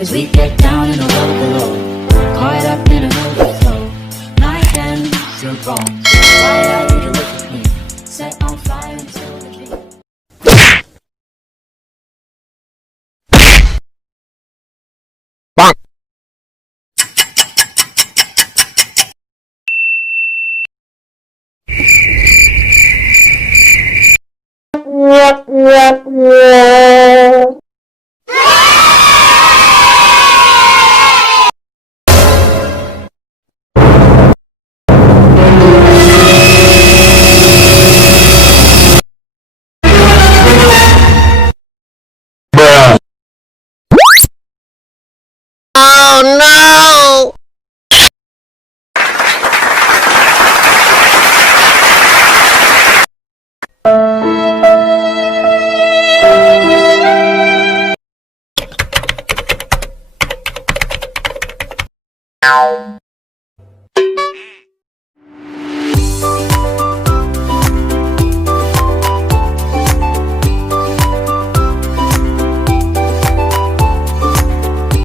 as we get down in the low below, caught up in an overflow. Night ends, you're gone. Why are you to look at me? Set on fire until the dream.